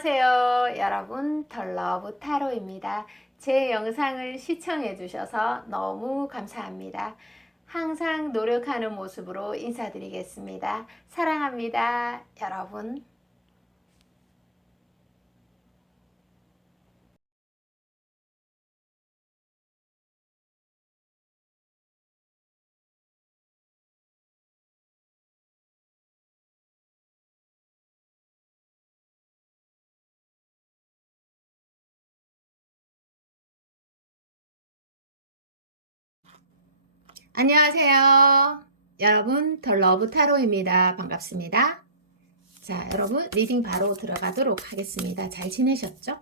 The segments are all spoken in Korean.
안녕하세요 여러분, 덜러브 타로입니다. 제 영상을 시청해 주셔서 너무 감사합니다. 항상 노력하는 모습으로 인사드리겠습니다. 사랑합니다 여러분. 안녕하세요 여러분, 덜러브 타로입니다. 반갑습니다. 자, 여러분 리딩 바로 들어가도록 하겠습니다. 잘 지내셨죠?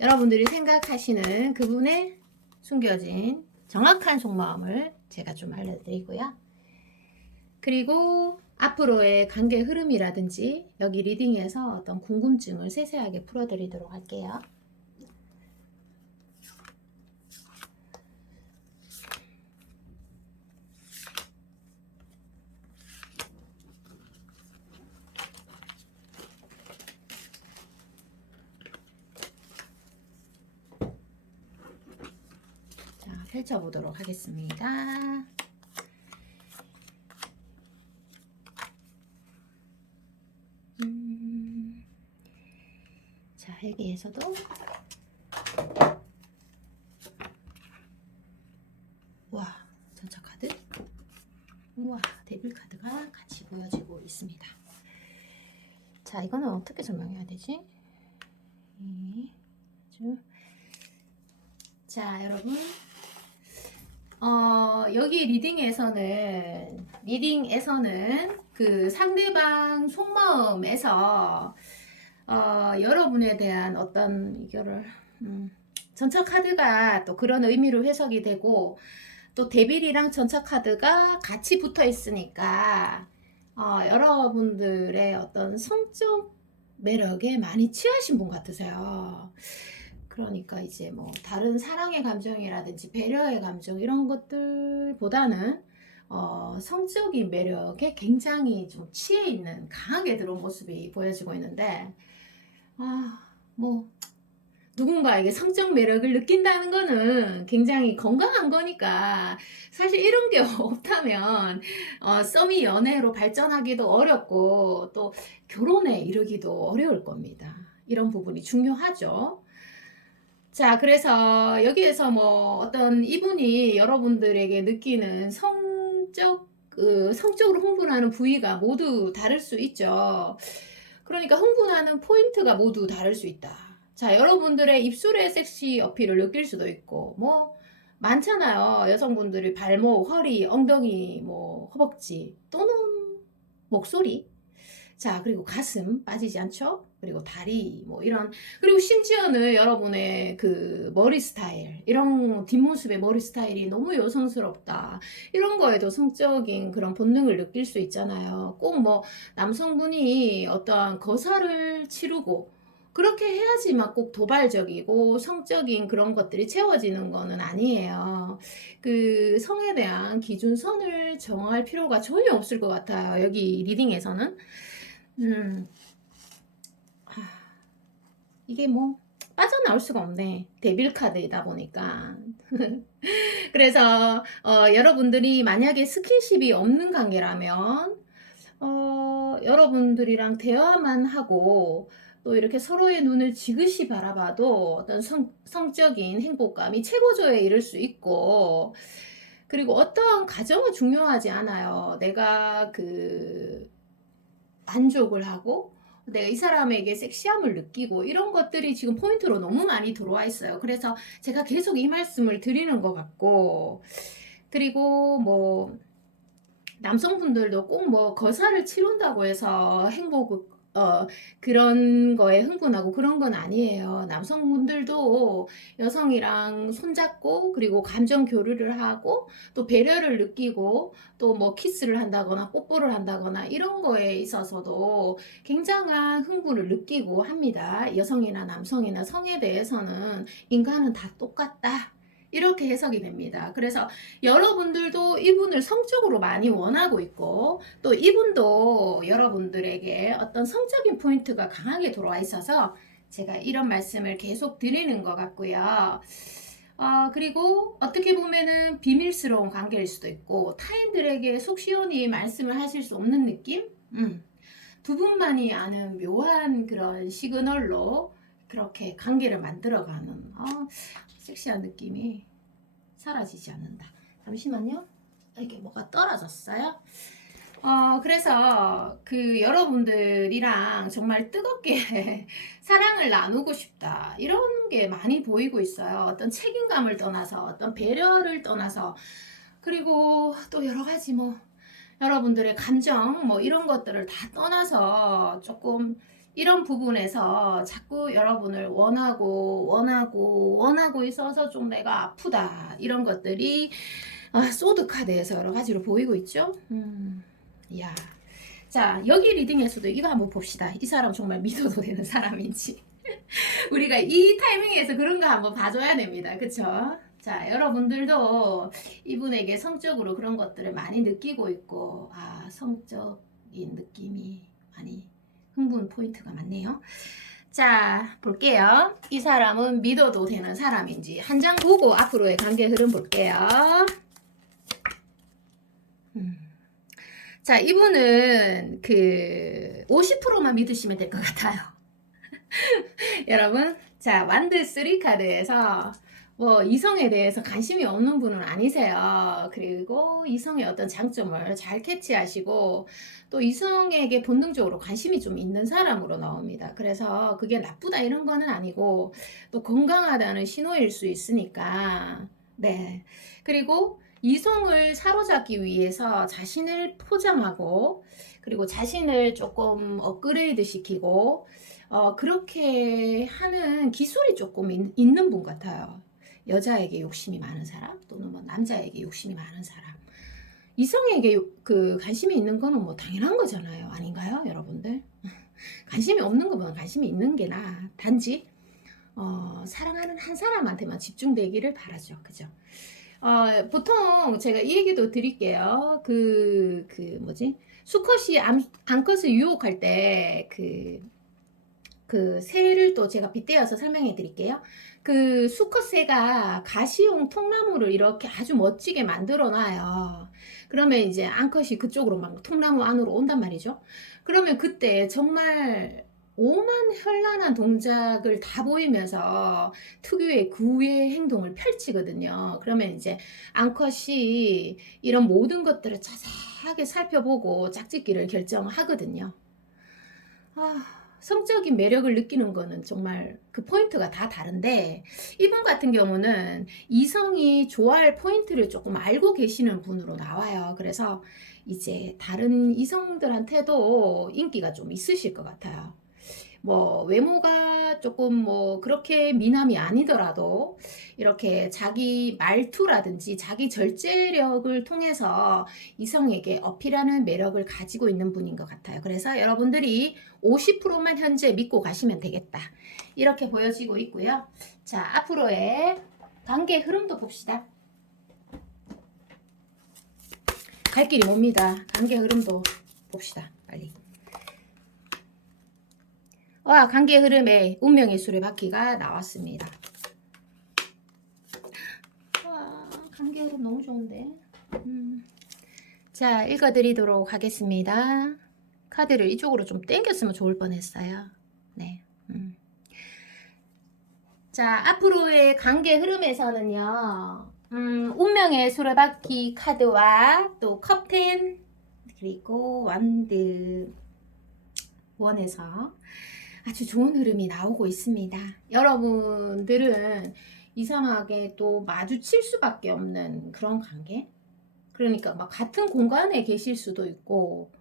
여러분들이 생각하시는 그분의 숨겨진 정확한 속마음을 제가 좀 알려드리고요. 그리고 앞으로의 관계 흐름이라든지 여기 리딩에서 어떤 궁금증을 세세하게 풀어드리도록 할게요. 자, 펼쳐보도록 하겠습니다. 자, 여기에서도 와, 전차 카드, 우와, 데빌 카드가 같이 보여지고 있습니다. 자, 이거는 어떻게 설명해야 되지? 자, 여러분, 여기 리딩에서는 그 상대방 속마음에서 여러분에 대한 어떤 이거를 전차 카드가 또 그런 의미로 해석이 되고, 또 데빌이랑 전차 카드가 같이 붙어 있으니까 여러분들의 어떤 성적 매력에 많이 취하신 분 같으세요. 그러니까 이제 뭐 다른 사랑의 감정이라든지 배려의 감정 이런 것들보다는 성적인 매력에 굉장히 좀 취해 있는, 강하게 들어온 모습이 보여지고 있는데, 뭐 누군가에게 성적 매력을 느낀다는 거는 굉장히 건강한 거니까, 사실 이런 게 없다면 썸이 연애로 발전하기도 어렵고 또 결혼에 이르기도 어려울 겁니다. 이런 부분이 중요하죠. 자, 그래서 여기에서 뭐 어떤 이분이 여러분들에게 느끼는 성적으로 흥분하는 부위가 모두 다를 수 있죠. 그러니까 흥분하는 포인트가 모두 다를 수 있다. 자, 여러분들의 입술의 섹시 어필을 느낄 수도 있고, 뭐 많잖아요. 여성분들이 발목, 허리, 엉덩이, 뭐 허벅지 또는 목소리. 자, 그리고 가슴 빠지지 않죠? 그리고 다리, 뭐 이런, 그리고 심지어는 여러분의 그 머리 스타일, 이런 뒷모습의 머리 스타일이 너무 여성스럽다, 이런 거에도 성적인 그런 본능을 느낄 수 있잖아요. 꼭 뭐 남성분이 어떠한 거사를 치르고 그렇게 해야지만 꼭 도발적이고 성적인 그런 것들이 채워지는 거는 아니에요. 그 성에 대한 기준선을 정할 필요가 전혀 없을 것 같아요. 여기 리딩에서는. 음, 이게 뭐 빠져나올 수가 없네. 데빌 카드이다 보니까. 그래서 여러분들이 만약에 스킨십이 없는 관계라면 여러분들이랑 대화만 하고 또 이렇게 서로의 눈을 지그시 바라봐도 어떤 성적인 행복감이 최고조에 이를 수 있고, 그리고 어떠한 가정은 중요하지 않아요. 내가 그 만족을 하고 내가 이 사람에게 섹시함을 느끼고, 이런 것들이 지금 포인트로 너무 많이 들어와 있어요. 그래서 제가 계속 이 말씀을 드리는 것 같고, 그리고 뭐 남성분들도 꼭 뭐 거사를 치른다고 해서 그런 거에 흥분하고 그런 건 아니에요. 남성분들도 여성이랑 손잡고 그리고 감정 교류를 하고 또 배려를 느끼고 또 뭐 키스를 한다거나 뽀뽀를 한다거나 이런 거에 있어서도 굉장한 흥분을 느끼고 합니다. 여성이나 남성이나 성에 대해서는 인간은 다 똑같다, 이렇게 해석이 됩니다. 그래서 여러분들도 이분을 성적으로 많이 원하고 있고 또 이분도 여러분들에게 어떤 성적인 포인트가 강하게 들어와 있어서 제가 이런 말씀을 계속 드리는 것 같고요. 그리고 어떻게 보면은 비밀스러운 관계일 수도 있고 타인들에게 속 시원히 말씀을 하실 수 없는 느낌? 두 분만이 아는 묘한 그런 시그널로 그렇게 관계를 만들어가는 섹시한 느낌이 사라지지 않는다. 잠시만요. 이게 뭐가 떨어졌어요. 그래서 그 여러분들이랑 정말 뜨겁게 사랑을 나누고 싶다. 이런 게 많이 보이고 있어요. 어떤 책임감을 떠나서, 어떤 배려를 떠나서, 그리고 또 여러 가지 뭐, 여러분들의 감정, 뭐 이런 것들을 다 떠나서 조금 이런 부분에서 자꾸 여러분을 원하고 있어서 좀 내가 아프다. 이런 것들이 소드 카드에서 여러 가지로 보이고 있죠. 야. 자, 여기 리딩에서도 이거 한번 봅시다. 이 사람 정말 믿어도 되는 사람인지. 우리가 이 타이밍에서 그런 거 한번 봐줘야 됩니다. 그쵸? 자, 여러분들도 이분에게 성적으로 그런 것들을 많이 느끼고 있고, 성적인 느낌이 많이 흥분 포인트가 많네요. 자, 볼게요. 이 사람은 믿어도 되는 사람인지 한 장 보고 앞으로의 관계 흐름 볼게요. 자, 이분은 그 50%만 믿으시면 될 것 같아요. 여러분, 자, 완드 3 카드에서 뭐 이성에 대해서 관심이 없는 분은 아니세요. 그리고 이성의 어떤 장점을 잘 캐치하시고 또 이성에게 본능적으로 관심이 좀 있는 사람으로 나옵니다. 그래서 그게 나쁘다 이런 거는 아니고 또 건강하다는 신호일 수 있으니까 네. 그리고 이성을 사로잡기 위해서 자신을 포장하고 그리고 자신을 조금 업그레이드 시키고 그렇게 하는 기술이 조금 있는 분 같아요. 여자에게 욕심이 많은 사람 또는 뭐 남자에게 욕심이 많은 사람 이성에게 그 관심이 있는 거는 뭐 당연한 거잖아요. 아닌가요 여러분들? 관심이 없는 것보다 관심이 있는 게 나아. 단지 사랑하는 한 사람한테만 집중되기를 바라죠. 그죠? 보통 제가 이 얘기도 드릴게요. 뭐지? 수컷이 암컷을 유혹할 때 그 새를 또 제가 빗대어서 설명해 드릴게요. 그 수컷 새가 가시용 통나무를 이렇게 아주 멋지게 만들어 놔요. 그러면 이제 암컷이 그쪽으로 막 통나무 안으로 온단 말이죠. 그러면 그때 정말 오만현란한 동작을 다 보이면서 특유의 구의 행동을 펼치거든요. 그러면 이제 암컷이 이런 모든 것들을 자세하게 살펴보고 짝짓기를 결정하거든요. 성적인 매력을 느끼는 거는 정말 그 포인트가 다 다른데 이분 같은 경우는 이성이 좋아할 포인트를 조금 알고 계시는 분으로 나와요. 그래서 이제 다른 이성들한테도 인기가 좀 있으실 것 같아요. 뭐 외모가 조금 뭐 그렇게 미남이 아니더라도 이렇게 자기 말투라든지 자기 절제력을 통해서 이성에게 어필하는 매력을 가지고 있는 분인 것 같아요. 그래서 여러분들이 50%만 현재 믿고 가시면 되겠다. 이렇게 보여지고 있고요. 자, 앞으로의 관계 흐름도 봅시다. 갈 길이 멉니다. 관계 흐름도 봅시다. 빨리. 관계 흐름에 운명의 수레바퀴가 나왔습니다. 관계 흐름 너무 좋은데. 자, 읽어드리도록 하겠습니다. 카드를 이쪽으로 좀 당겼으면 좋을 뻔했어요. 네. 자, 앞으로의 관계 흐름에서는요. 운명의 수레바퀴 카드와 또 컵10 그리고 완드 원에서 아주 좋은 흐름이 나오고 있습니다. 여러분들은 이상하게 또 마주칠 수밖에 없는 그런 관계? 그러니까 막 같은 공간에 계실 수도 있고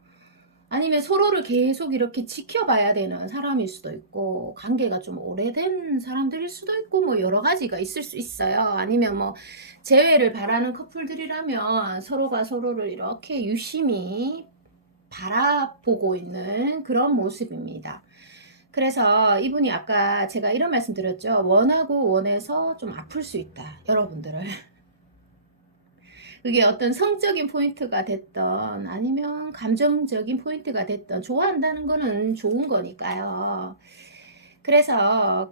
아니면 서로를 계속 이렇게 지켜봐야 되는 사람일 수도 있고 관계가 좀 오래된 사람들일 수도 있고 뭐 여러 가지가 있을 수 있어요. 아니면 뭐 재회를 바라는 커플들이라면 서로가 서로를 이렇게 유심히 바라보고 있는 그런 모습입니다. 그래서 이분이 아까 제가 이런 말씀 드렸죠. 원하고 원해서 좀 아플 수 있다. 여러분들을. 그게 어떤 성적인 포인트가 됐던 아니면 감정적인 포인트가 됐던 좋아한다는 거는 좋은 거니까요. 그래서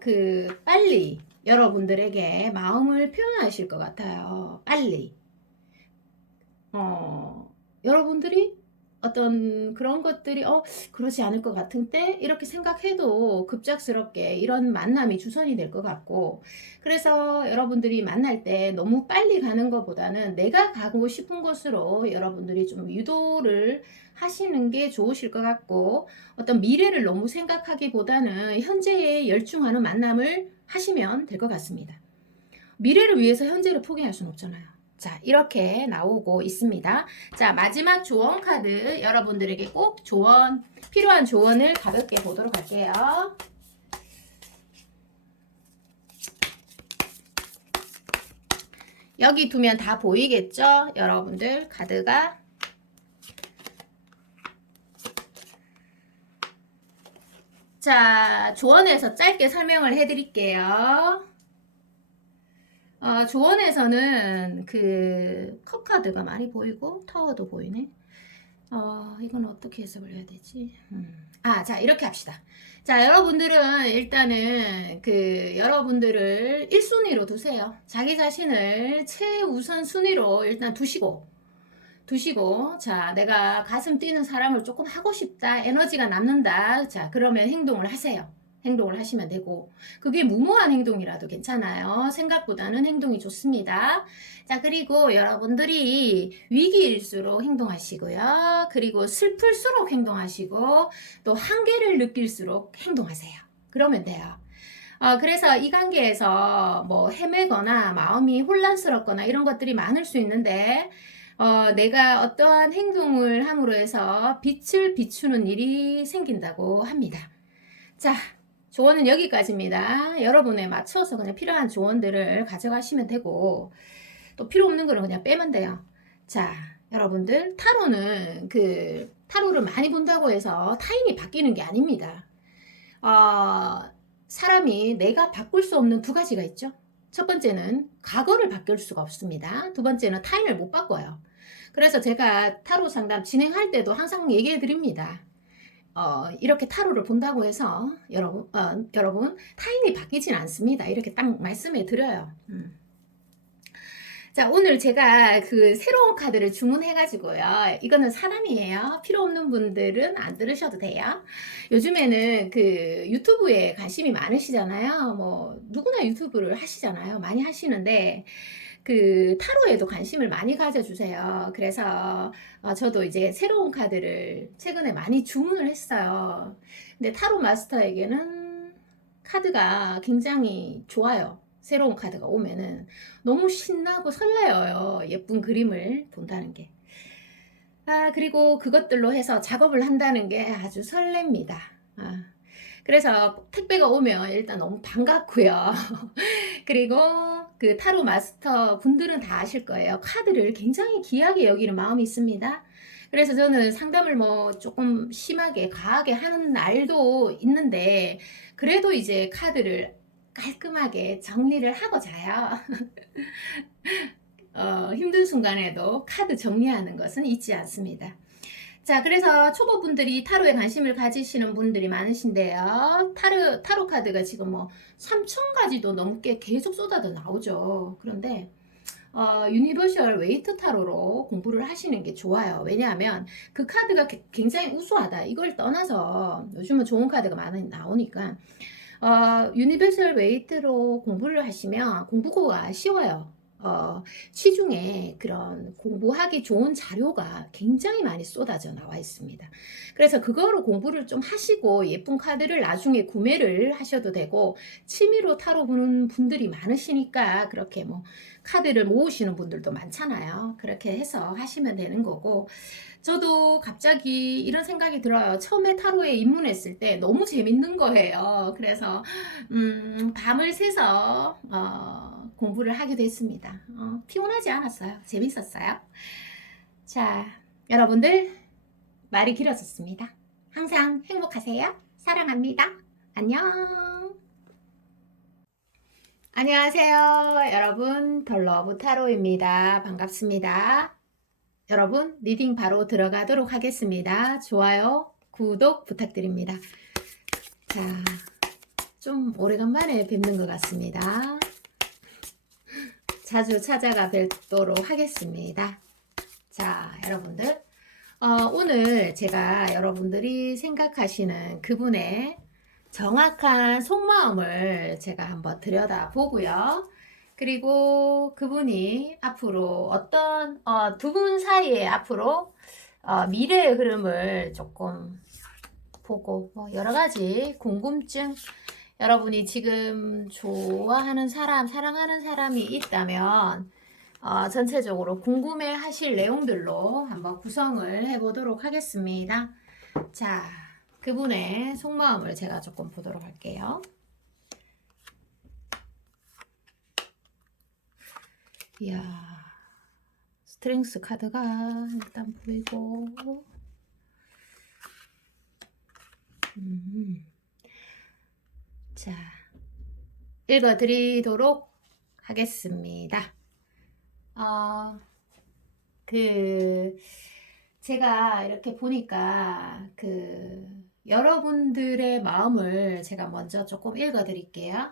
빨리 여러분들에게 마음을 표현하실 것 같아요. 빨리. 여러분들이 어떤 그런 것들이 그러지 않을 것 같은데 이렇게 생각해도 급작스럽게 이런 만남이 주선이 될 것 같고, 그래서 여러분들이 만날 때 너무 빨리 가는 것보다는 내가 가고 싶은 곳으로 여러분들이 좀 유도를 하시는 게 좋으실 것 같고, 어떤 미래를 너무 생각하기보다는 현재에 열중하는 만남을 하시면 될 것 같습니다. 미래를 위해서 현재를 포기할 수는 없잖아요. 자, 이렇게 나오고 있습니다. 자, 마지막 조언 카드 여러분들에게 꼭 필요한 조언을 가볍게 보도록 할게요. 여기 두면 다 보이겠죠? 여러분들 카드가. 자, 조언에서 짧게 설명을 해드릴게요. 조언에서는 컵 카드가 많이 보이고 타워도 보이네. 이건 어떻게 해석을 해야 되지? 자, 이렇게 합시다. 자, 여러분들은 일단은 여러분들을 1순위로 두세요. 자기 자신을 최우선 순위로 일단 두시고, 자, 내가 가슴 뛰는 사람을 조금 하고 싶다, 에너지가 남는다. 자, 그러면 행동을 하세요. 행동을 하시면 되고, 그게 무모한 행동이라도 괜찮아요. 생각보다는 행동이 좋습니다. 자, 그리고 여러분들이 위기일수록 행동하시고요. 그리고 슬플수록 행동하시고, 또 한계를 느낄수록 행동하세요. 그러면 돼요. 그래서 이 관계에서 뭐 헤매거나 마음이 혼란스럽거나 이런 것들이 많을 수 있는데, 내가 어떠한 행동을 함으로 해서 빛을 비추는 일이 생긴다고 합니다. 자, 조언은 여기까지입니다. 여러분에 맞춰서 그냥 필요한 조언들을 가져가시면 되고, 또 필요 없는 거는 그냥 빼면 돼요. 자, 여러분들, 타로를 많이 본다고 해서 타인이 바뀌는 게 아닙니다. 사람이 내가 바꿀 수 없는 두 가지가 있죠. 첫 번째는 과거를 바꿀 수가 없습니다. 두 번째는 타인을 못 바꿔요. 그래서 제가 타로 상담 진행할 때도 항상 얘기해 드립니다. 이렇게 타로를 본다고 해서 여러분 타인이 바뀌진 않습니다. 이렇게 딱 말씀해 드려요. 자, 오늘 제가 새로운 카드를 주문해가지고요. 이거는 사람이에요. 필요 없는 분들은 안 들으셔도 돼요. 요즘에는 유튜브에 관심이 많으시잖아요. 뭐, 누구나 유튜브를 하시잖아요. 많이 하시는데, 타로에도 관심을 많이 가져주세요. 그래서 저도 이제 새로운 카드를 최근에 많이 주문을 했어요. 근데 타로 마스터에게는 카드가 굉장히 좋아요. 새로운 카드가 오면은 너무 신나고 설레어요. 예쁜 그림을 본다는 게. 그리고 그것들로 해서 작업을 한다는 게 아주 설렙니다. 그래서 택배가 오면 일단 너무 반갑고요. 그리고 타로 마스터 분들은 다 아실 거예요. 카드를 굉장히 귀하게 여기는 마음이 있습니다. 그래서 저는 상담을 뭐 조금 심하게 과하게 하는 날도 있는데, 그래도 이제 카드를 깔끔하게 정리를 하고 자요. 힘든 순간에도 카드 정리하는 것은 잊지 않습니다. 자, 그래서 초보분들이 타로에 관심을 가지시는 분들이 많으신데요. 타로 카드가 지금 뭐 3,000가지도 넘게 계속 쏟아져 나오죠. 그런데 유니버셜 웨이트 타로로 공부를 하시는 게 좋아요. 왜냐하면 그 카드가 굉장히 우수하다, 이걸 떠나서 요즘은 좋은 카드가 많이 나오니까 유니버셜 웨이트로 공부를 하시면 공부가 쉬워요. 시중에 그런 공부하기 좋은 자료가 굉장히 많이 쏟아져 나와 있습니다. 그래서 그거로 공부를 좀 하시고 예쁜 카드를 나중에 구매를 하셔도 되고, 취미로 타로 보는 분들이 많으시니까 그렇게 뭐 카드를 모으시는 분들도 많잖아요. 그렇게 해서 하시면 되는 거고, 저도 갑자기 이런 생각이 들어요. 처음에 타로에 입문했을 때 너무 재밌는 거예요. 그래서 밤을 새서 공부를 하기도 했습니다. 피곤하지 않았어요. 재밌었어요. 자, 여러분들, 말이 길어졌습니다. 항상 행복하세요. 사랑합니다. 안녕. 안녕하세요. 여러분, 덜러브 타로입니다. 반갑습니다. 여러분, 리딩 바로 들어가도록 하겠습니다. 좋아요, 구독 부탁드립니다. 자, 좀 오래간만에 뵙는 것 같습니다. 자주 찾아가 뵙도록 하겠습니다. 자, 여러분들, 오늘 제가 여러분들이 생각하시는 그분의 정확한 속마음을 제가 한번 들여다보고요. 그리고 그분이 앞으로 어떤 두 분 사이에 앞으로 미래의 흐름을 조금 보고 여러 가지 궁금증, 여러분이 지금 좋아하는 사람, 사랑하는 사람이 있다면 전체적으로 궁금해 하실 내용들로 한번 구성을 해보도록 하겠습니다. 자, 그분의 속마음을 제가 조금 보도록 할게요. 이야, 스트렝스 카드가 일단 보이고, 자, 읽어드리도록 하겠습니다. 제가 이렇게 보니까 여러분들의 마음을 제가 먼저 조금 읽어드릴게요.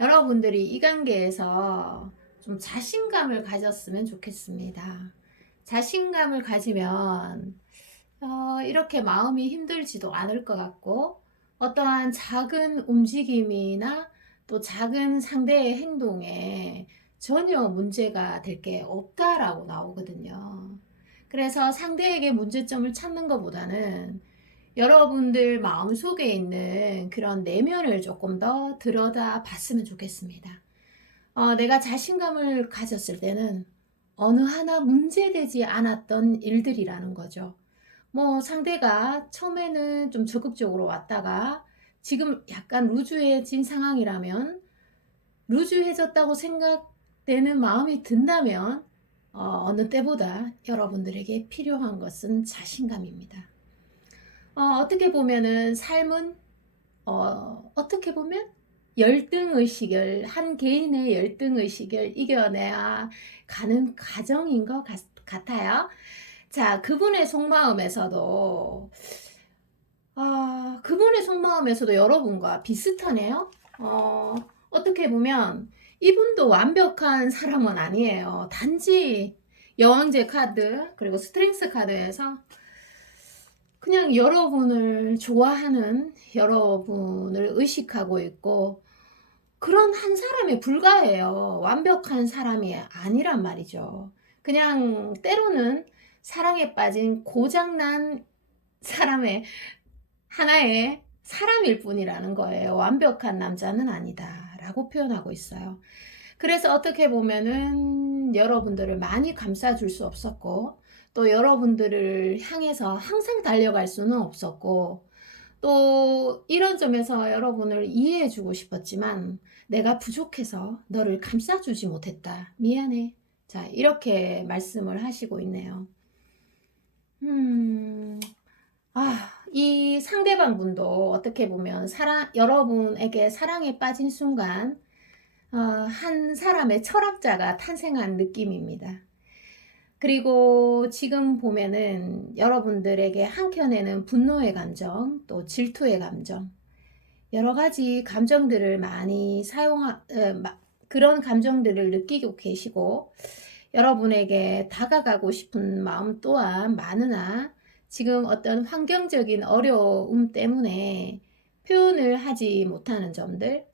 여러분들이 이 관계에서 좀 자신감을 가졌으면 좋겠습니다. 자신감을 가지면 이렇게 마음이 힘들지도 않을 것 같고, 어떠한 작은 움직임이나 또 작은 상대의 행동에 전혀 문제가 될 게 없다라고 나오거든요. 그래서 상대에게 문제점을 찾는 것보다는 여러분들 마음속에 있는 그런 내면을 조금 더 들여다 봤으면 좋겠습니다. 내가 자신감을 가졌을 때는 어느 하나 문제되지 않았던 일들이라는 거죠. 뭐 상대가 처음에는 좀 적극적으로 왔다가 지금 약간 루즈해진 상황이라면, 루즈해졌다고 생각되는 마음이 든다면 어느 때보다 여러분들에게 필요한 것은 자신감입니다. 어떻게 보면은 삶은 어떻게 보면 열등의식을, 한 개인의 열등의식을 이겨내야 가는 과정인 것 같아요. 자, 그분의 속마음에서도 여러분과 비슷하네요. 어떻게 보면 이분도 완벽한 사람은 아니에요. 단지 여왕제 카드 그리고 스트렝스 카드에서 그냥 여러분을 좋아하는, 여러분을 의식하고 있고 그런 한 사람에 불과해요. 완벽한 사람이 아니란 말이죠. 그냥 때로는 사랑에 빠진 고장난 사람의 하나의 사람일 뿐이라는 거예요. 완벽한 남자는 아니다 라고 표현하고 있어요. 그래서 어떻게 보면은 여러분들을 많이 감싸줄 수 없었고, 또 여러분들을 향해서 항상 달려갈 수는 없었고, 또 이런 점에서 여러분을 이해해주고 싶었지만 내가 부족해서 너를 감싸주지 못했다. 미안해. 자, 이렇게 말씀을 하시고 있네요. 이 상대방 분도 어떻게 보면 여러분에게 사랑에 빠진 순간 한 사람의 철학자가 탄생한 느낌입니다. 그리고 지금 보면은 여러분들에게 한켠에는 분노의 감정, 또 질투의 감정, 여러 가지 감정들을 많이 그런 감정들을 느끼고 계시고, 여러분에게 다가가고 싶은 마음 또한 많으나 지금 어떤 환경적인 어려움 때문에 표현을 하지 못하는 점들,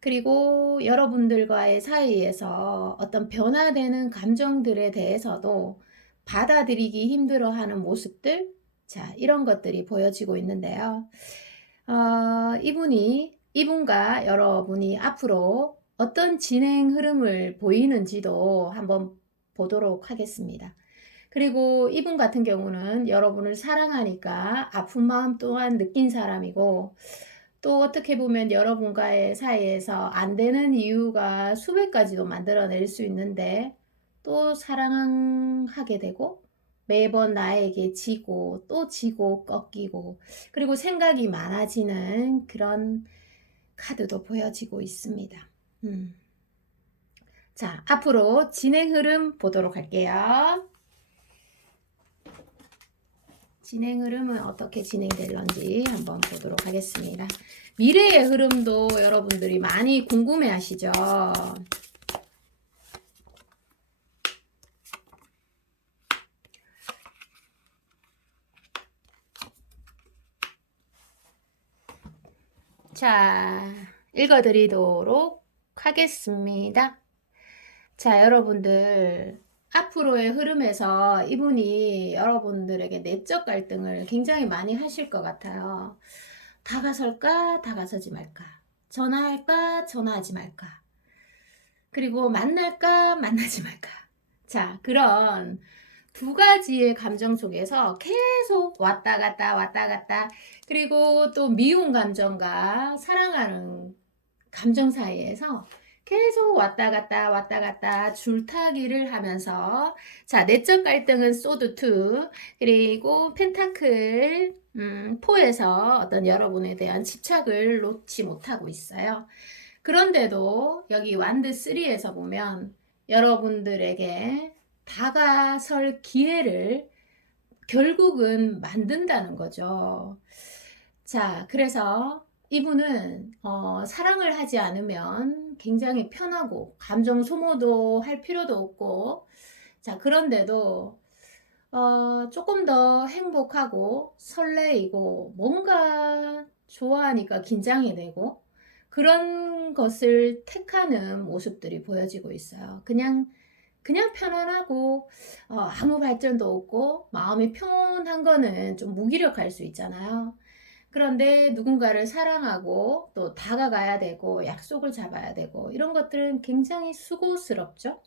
그리고 여러분들과의 사이에서 어떤 변화되는 감정들에 대해서도 받아들이기 힘들어하는 모습들, 자, 이런 것들이 보여지고 있는데요. 이분과 여러분이 앞으로 어떤 진행 흐름을 보이는지도 한번 보도록 하겠습니다. 그리고 이분 같은 경우는 여러분을 사랑하니까 아픈 마음 또한 느낀 사람이고, 또 어떻게 보면 여러분과의 사이에서 안 되는 이유가 수백 가지도 만들어낼 수 있는데 또 사랑하게 되고, 매번 나에게 지고 또 지고 꺾이고 그리고 생각이 많아지는 그런 카드도 보여지고 있습니다. 자, 앞으로 진행 흐름 보도록 할게요. 진행 흐름은 어떻게 진행될런지 한번 보도록 하겠습니다. 미래의 흐름도 여러분들이 많이 궁금해 하시죠? 자, 읽어드리도록 하겠습니다. 자, 여러분들 앞으로의 흐름에서 이분이 여러분들에게 내적 갈등을 굉장히 많이 하실 것 같아요. 다가설까? 다가서지 말까? 전화할까? 전화하지 말까? 그리고 만날까? 만나지 말까? 자, 그런 두 가지의 감정 속에서 계속 왔다 갔다 왔다 갔다 그리고 또 미운 감정과 사랑하는 감정 사이에서 계속 왔다 갔다 왔다 갔다 줄타기를 하면서 자 내적 갈등은 소드 2 그리고 펜타클 4에서 어떤 여러분에 대한 집착을 놓지 못하고 있어요. 그런데도 여기 완드 3에서 보면 여러분들에게 다가설 기회를 결국은 만든다는 거죠. 자, 그래서 이분은 사랑을 하지 않으면 굉장히 편하고 감정 소모도 할 필요도 없고 자, 그런데도 조금 더 행복하고 설레이고 뭔가 좋아하니까 긴장이 되고 그런 것을 택하는 모습들이 보여지고 있어요. 그냥 편안하고 아무 발전도 없고 마음이 평온한 거는 좀 무기력할 수 있잖아요. 그런데 누군가를 사랑하고 또 다가가야 되고 약속을 잡아야 되고 이런 것들은 굉장히 수고스럽죠.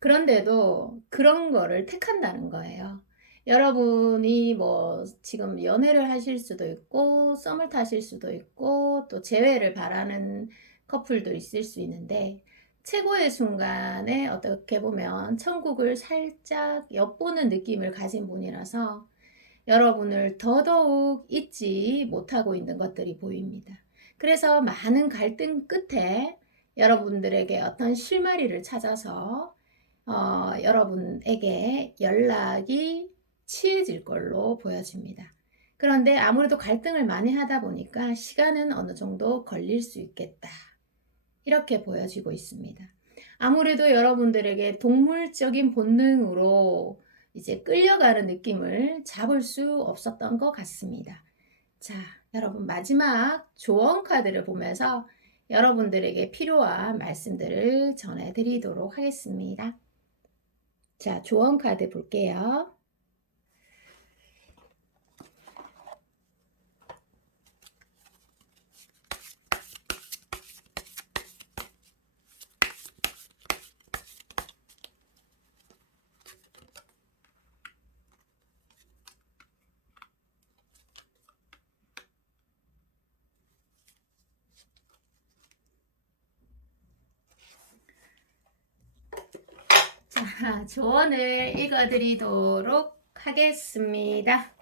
그런데도 그런 거를 택한다는 거예요. 여러분이 뭐 지금 연애를 하실 수도 있고 썸을 타실 수도 있고 또 재회를 바라는 커플도 있을 수 있는데 최고의 순간에 어떻게 보면 천국을 살짝 엿보는 느낌을 가진 분이라서 여러분을 더더욱 잊지 못하고 있는 것들이 보입니다. 그래서 많은 갈등 끝에 여러분들에게 어떤 실마리를 찾아서 여러분에게 연락이 취해질 걸로 보여집니다. 그런데 아무래도 갈등을 많이 하다 보니까 시간은 어느 정도 걸릴 수 있겠다. 이렇게 보여지고 있습니다. 아무래도 여러분들에게 동물적인 본능으로 이제 끌려가는 느낌을 잡을 수 없었던 것 같습니다. 자, 여러분 마지막 조언 카드를 보면서 여러분들에게 필요한 말씀들을 전해드리도록 하겠습니다. 자, 조언 카드 볼게요. 자, 조언을 읽어드리도록 하겠습니다.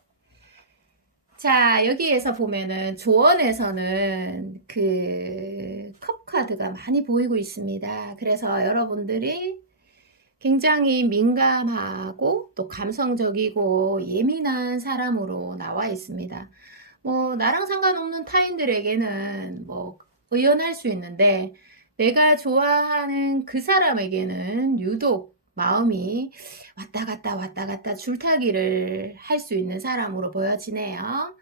자, 여기에서 보면은 조언에서는 그 컵 카드가 많이 보이고 있습니다. 그래서 여러분들이 굉장히 민감하고 또 감성적이고 예민한 사람으로 나와 있습니다. 뭐 나랑 상관없는 타인들에게는 뭐 의연할 수 있는데 내가 좋아하는 그 사람에게는 유독 마음이 왔다 갔다 줄타기를 할 수 있는 사람으로 보여지네요.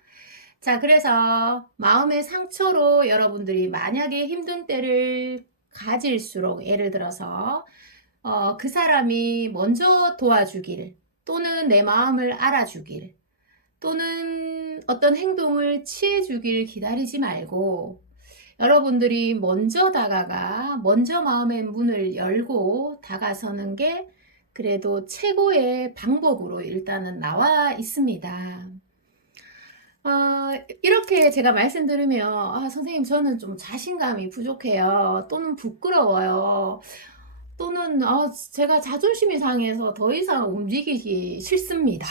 자, 그래서 마음의 상처로 여러분들이 만약에 힘든 때를 가질수록 예를 들어서 그 사람이 먼저 도와주길 또는 내 마음을 알아주길 또는 어떤 행동을 취해주길 기다리지 말고 여러분들이 먼저 다가가 먼저 마음의 문을 열고 다가서는 게 그래도 최고의 방법으로 일단은 나와 있습니다. 이렇게 제가 말씀드리면 선생님 저는 좀 자신감이 부족해요 또는 부끄러워요 또는 제가 자존심이 상해서 더 이상 움직이기 싫습니다.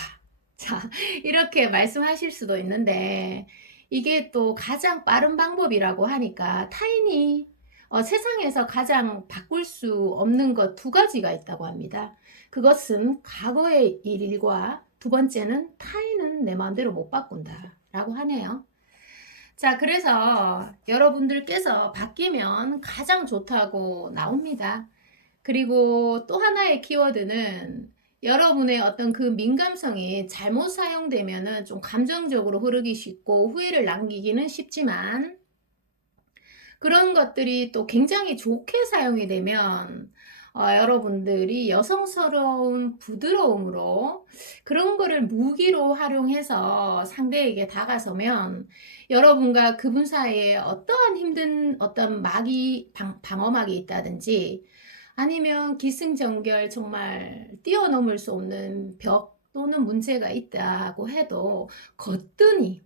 자, 이렇게 말씀하실 수도 있는데 이게 또 가장 빠른 방법이라고 하니까 타인이 세상에서 가장 바꿀 수 없는 것 두 가지가 있다고 합니다. 그것은 과거의 일과 두 번째는 타인은 내 마음대로 못 바꾼다 라고 하네요. 자, 그래서 여러분들께서 바뀌면 가장 좋다고 나옵니다. 그리고 또 하나의 키워드는 여러분의 어떤 그 민감성이 잘못 사용되면은 좀 감정적으로 흐르기 쉽고 후회를 남기기는 쉽지만 그런 것들이 또 굉장히 좋게 사용이 되면 여러분들이 여성스러운 부드러움으로 그런 거를 무기로 활용해서 상대에게 다가서면 여러분과 그분 사이에 어떠한 힘든 어떤 방어막이 있다든지 아니면 기승전결 정말 뛰어넘을 수 없는 벽 또는 문제가 있다고 해도 거뜬히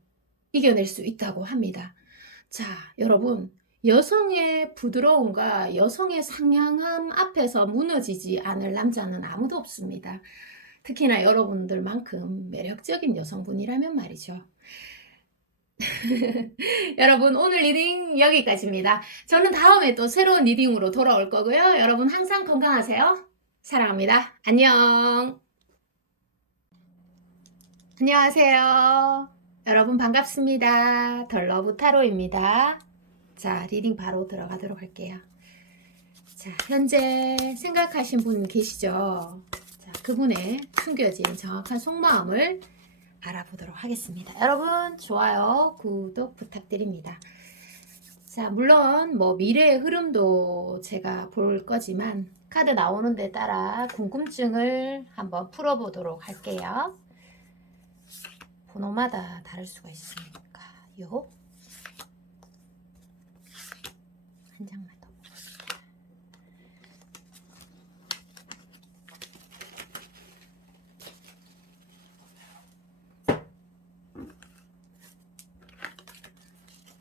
이겨낼 수 있다고 합니다. 자, 여러분, 여성의 부드러움과 여성의 상냥함 앞에서 무너지지 않을 남자는 아무도 없습니다. 특히나 여러분들만큼 매력적인 여성분이라면 말이죠. 여러분, 오늘 리딩 여기까지입니다. 저는 다음에 또 새로운 리딩으로 돌아올 거고요. 여러분 항상 건강하세요. 사랑합니다. 안녕. 안녕하세요. 여러분 반갑습니다. 덜러브 타로입니다. 자, 리딩 바로 들어가도록 할게요. 자, 현재 생각하신 분 계시죠? 자, 그분의 숨겨진 정확한 속마음을 알아보도록 하겠습니다. 여러분, 좋아요, 구독 부탁드립니다. 자, 물론 뭐 미래의 흐름도 제가 볼 거지만 카드 나오는 데 따라 궁금증을 한번 풀어보도록 할게요. 번호마다 다를 수가 있으니까요. 한 장만 더 보겠습니다.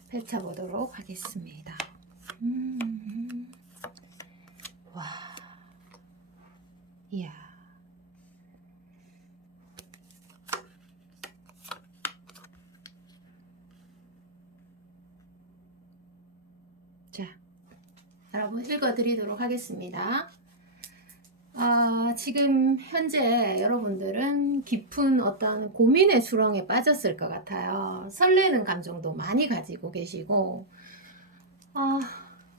펼쳐보도록 하겠습니다. 와, 이야. 자, 여러분 읽어드리도록 하겠습니다. 지금 현재 여러분들은 깊은 어떤 고민의 수렁에 빠졌을 것 같아요. 설레는 감정도 많이 가지고 계시고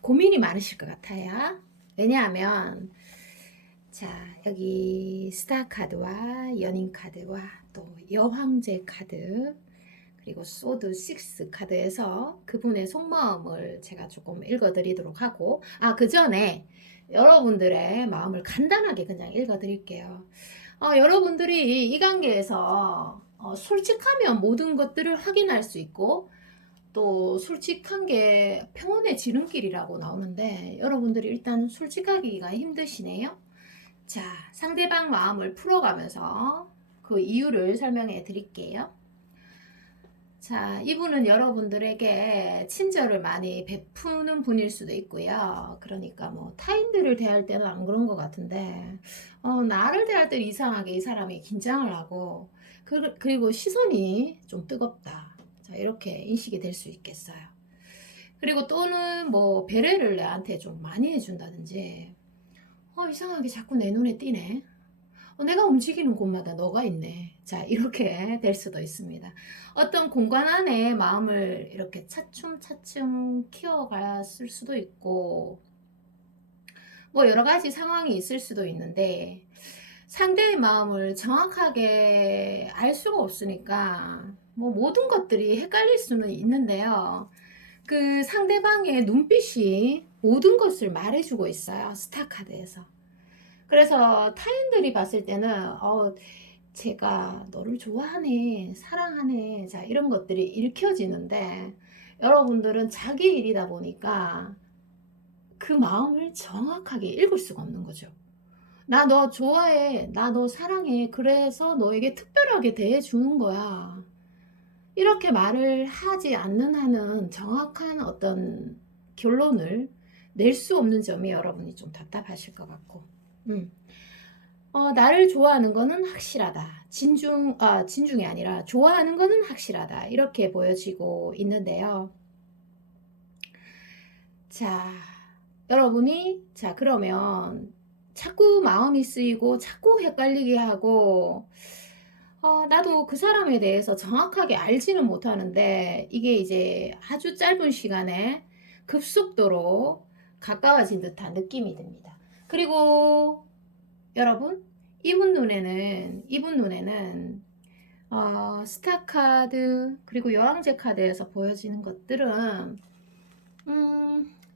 고민이 많으실 것 같아요. 왜냐하면 자, 여기 스타 카드와 연인 카드와 또 여황제 카드 그리고 소드 6 카드에서 그분의 속마음을 제가 조금 읽어드리도록 하고 그 전에 여러분들의 마음을 간단하게 그냥 읽어드릴게요. 여러분들이 이 관계에서 솔직하면 모든 것들을 확인할 수 있고 또 솔직한 게 평온의 지름길이라고 나오는데 여러분들이 일단 솔직하기가 힘드시네요. 자, 상대방 마음을 풀어가면서 그 이유를 설명해 드릴게요. 자, 이분은 여러분들에게 친절을 많이 베푸는 분일 수도 있고요. 그러니까 뭐 타인들을 대할 때는 안 그런 것 같은데 나를 대할 때 이상하게 이 사람이 긴장을 하고 그리고 시선이 좀 뜨겁다. 자, 이렇게 인식이 될 수 있겠어요. 그리고 또는 뭐 배려를 내한테 좀 많이 해준다든지 이상하게 자꾸 내 눈에 띄네. 내가 움직이는 곳마다 너가 있네. 자, 이렇게 될 수도 있습니다. 어떤 공간 안에 마음을 이렇게 차츰차츰 키워갔을 수도 있고, 뭐 여러 가지 상황이 있을 수도 있는데, 상대의 마음을 정확하게 알 수가 없으니까, 뭐 모든 것들이 헷갈릴 수는 있는데요. 그 상대방의 눈빛이 모든 것을 말해주고 있어요. 스타카드에서. 그래서 타인들이 봤을 때는 제가 너를 좋아하네, 사랑하네, 자 이런 것들이 읽혀지는데 여러분들은 자기 일이다 보니까 그 마음을 정확하게 읽을 수가 없는 거죠. 나 너 좋아해, 나 너 사랑해, 그래서 너에게 특별하게 대해주는 거야. 이렇게 말을 하지 않는 한은 정확한 어떤 결론을 낼 수 없는 점이 여러분이 좀 답답하실 것 같고, 나를 좋아하는 거는 확실하다. 진중이 아니라 좋아하는 거는 확실하다. 이렇게 보여지고 있는데요. 자, 여러분이, 자, 그러면 자꾸 마음이 쓰이고 자꾸 헷갈리게 하고, 나도 그 사람에 대해서 정확하게 알지는 못하는데, 이게 이제 아주 짧은 시간에 급속도로 가까워진 듯한 느낌이 듭니다. 그리고 여러분, 이분 눈에는 스타카드 그리고 여왕제 카드에서 보여지는 것들은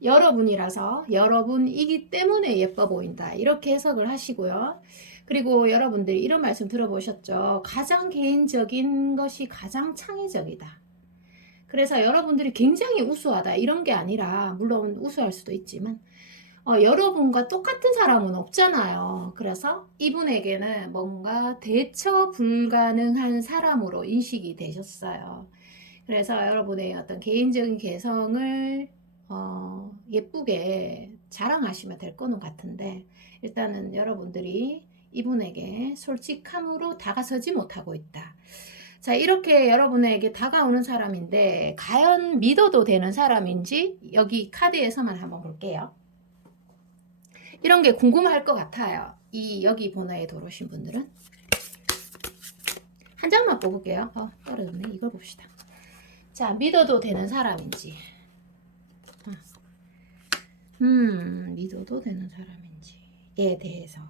여러분이라서 여러분이기 때문에 예뻐 보인다, 이렇게 해석을 하시고요. 그리고 여러분들이 이런 말씀 들어보셨죠? 가장 개인적인 것이 가장 창의적이다. 그래서 여러분들이 굉장히 우수하다 이런 게 아니라, 물론 우수할 수도 있지만 여러분과 똑같은 사람은 없잖아요. 그래서 이분에게는 뭔가 대처 불가능한 사람으로 인식이 되셨어요. 그래서 여러분의 어떤 개인적인 개성을 예쁘게 자랑하시면 될 거는 같은데, 일단은 여러분들이 이분에게 솔직함으로 다가서지 못하고 있다. 자, 이렇게 여러분에게 다가오는 사람인데 과연 믿어도 되는 사람인지 여기 카드에서만 한번 볼게요. 이런 게 궁금할 것 같아요. 여기 번호에 들어오신 분들은 한 장만 뽑을게요. 떨어졌네. 이걸 봅시다. 자, 믿어도 되는 사람인지, 믿어도 되는 사람인지에 대해서,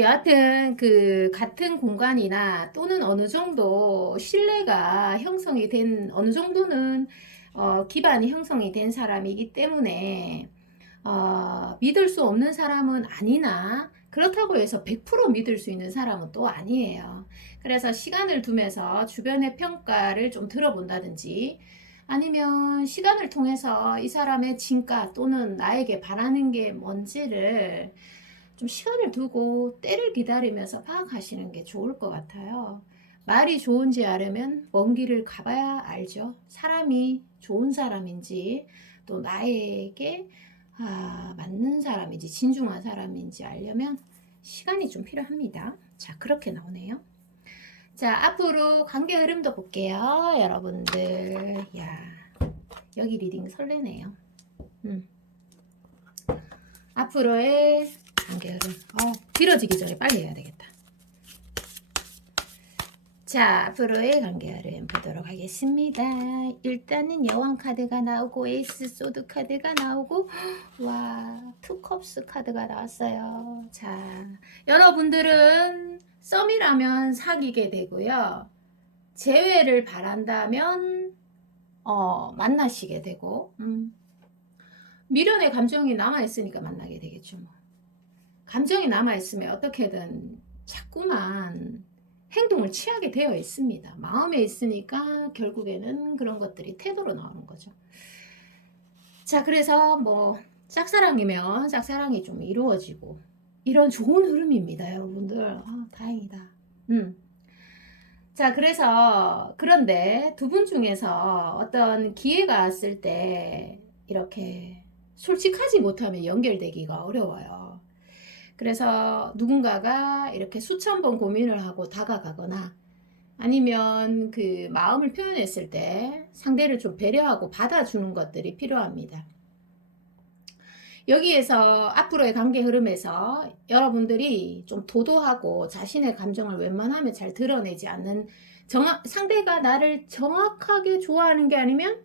여하튼 그 같은 공간이나 또는 어느 정도 신뢰가 형성이 된, 어느 정도는 기반이 형성이 된 사람이기 때문에 믿을 수 없는 사람은 아니나, 그렇다고 해서 100% 믿을 수 있는 사람은 또 아니에요. 그래서 시간을 두면서 주변의 평가를 좀 들어본다든지, 아니면 시간을 통해서 이 사람의 진가 또는 나에게 바라는 게 뭔지를 좀 시간을 두고 때를 기다리면서 파악하시는 게 좋을 것 같아요. 말이 좋은지 알려면 먼 길을 가봐야 알죠. 사람이 좋은 사람인지, 또 나에게 맞는 사람인지 진중한 사람인지 알려면 시간이 좀 필요합니다. 자, 그렇게 나오네요. 자, 앞으로 관계 흐름도 볼게요. 여러분들, 야, 여기 리딩 설레네요. 앞으로의 관계 흐름, 길어지기 전에 빨리 해야 되겠다. 자, 앞으로의 관계 흐름 보도록 하겠습니다. 일단은 여왕 카드가 나오고 에이스 소드 카드가 나오고, 와, 투 컵스 카드가 나왔어요. 자, 여러분들은 썸이라면 사귀게 되고요. 재회를 바란다면 만나시게 되고, 미련의 감정이 남아있으니까 만나게 되겠죠. 뭐. 감정이 남아있으면 어떻게든 자꾸만 행동을 취하게 되어 있습니다. 마음에 있으니까 결국에는 그런 것들이 태도로 나오는 거죠. 자, 그래서 뭐 짝사랑이면 짝사랑이 좀 이루어지고, 이런 좋은 흐름입니다, 여러분들. 다행이다. 자, 그래서 그런데 두 분 중에서 어떤 기회가 왔을 때 이렇게 솔직하지 못하면 연결되기가 어려워요. 그래서 누군가가 이렇게 수천 번 고민을 하고 다가가거나, 아니면 그 마음을 표현했을 때 상대를 좀 배려하고 받아주는 것들이 필요합니다. 여기에서 앞으로의 관계 흐름에서 여러분들이 좀 도도하고 자신의 감정을 웬만하면 잘 드러내지 않는, 상대가 나를 정확하게 좋아하는 게 아니면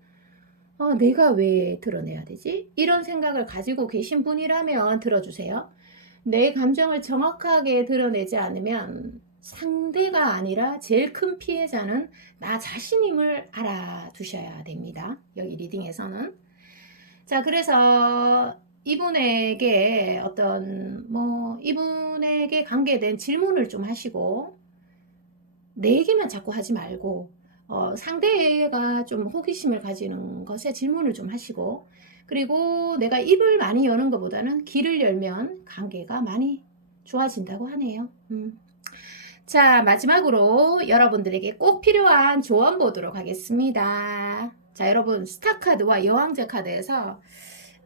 내가 왜 드러내야 되지? 이런 생각을 가지고 계신 분이라면 들어주세요. 내 감정을 정확하게 드러내지 않으면 상대가 아니라 제일 큰 피해자는 나 자신임을 알아두셔야 됩니다. 여기 리딩에서는. 자, 그래서 이분에게 이분에게 관계된 질문을 좀 하시고, 내 얘기만 자꾸 하지 말고 상대가 좀 호기심을 가지는 것에 질문을 좀 하시고, 그리고 내가 입을 많이 여는 것보다는 귀를 열면 관계가 많이 좋아진다고 하네요. 자, 마지막으로 여러분들에게 꼭 필요한 조언 보도록 하겠습니다. 자, 여러분 스타카드와 여왕제 카드에서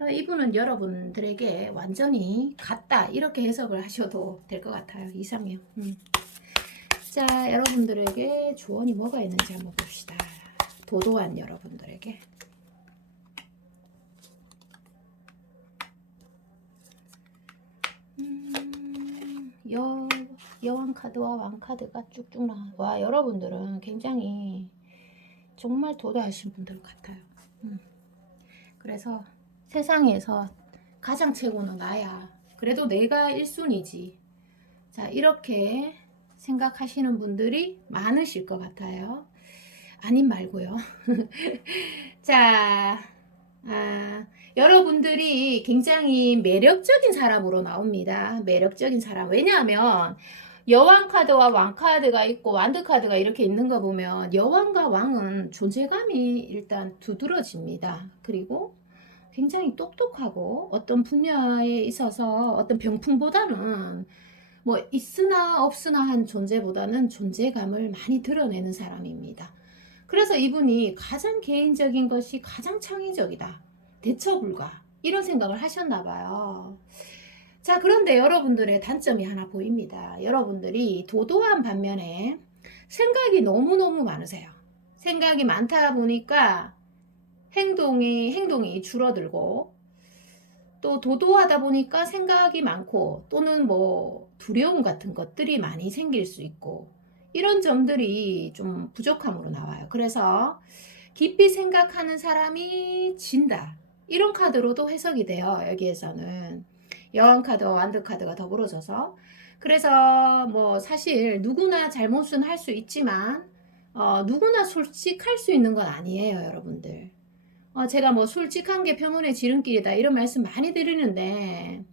이분은 여러분들에게 완전히 같다 이렇게 해석을 하셔도 될 것 같아요. 이상해요. 자, 여러분들에게 조언이 뭐가 있는지 한번 봅시다. 도도한 여러분들에게. 여왕 카드와 왕 카드가 쭉쭉 나와. 와, 여러분들은 굉장히 정말 도도하신 분들 같아요. 그래서 세상에서 가장 최고는 나야. 그래도 내가 1순위지. 자, 이렇게 생각하시는 분들이 많으실 것 같아요. 아님 말고요. 자, 여러분들이 굉장히 매력적인 사람으로 나옵니다. 매력적인 사람. 왜냐하면 여왕 카드와 왕 카드가 있고 완드 카드가 이렇게 있는 거 보면 여왕과 왕은 존재감이 일단 두드러집니다. 그리고 굉장히 똑똑하고 어떤 분야에 있어서 어떤 병풍보다는 뭐 있으나 없으나 한 존재보다는 존재감을 많이 드러내는 사람입니다. 그래서 이분이 가장 개인적인 것이 가장 창의적이다. 대처 불가. 이런 생각을 하셨나 봐요. 자, 그런데 여러분들의 단점이 하나 보입니다. 여러분들이 도도한 반면에 생각이 너무너무 많으세요. 생각이 많다 보니까 행동이 줄어들고, 또 도도하다 보니까 생각이 많고 또는 뭐 두려움 같은 것들이 많이 생길 수 있고, 이런 점들이 좀 부족함으로 나와요. 그래서 깊이 생각하는 사람이 진다. 이런 카드로도 해석이 돼요. 여기에서는 여왕 카드와 완드 카드가 더불어져서. 그래서 뭐 사실 누구나 잘못은 할 수 있지만 누구나 솔직할 수 있는 건 아니에요, 여러분들. 제가 뭐 솔직한 게 평온의 지름길이다 이런 말씀 많이 드리는데,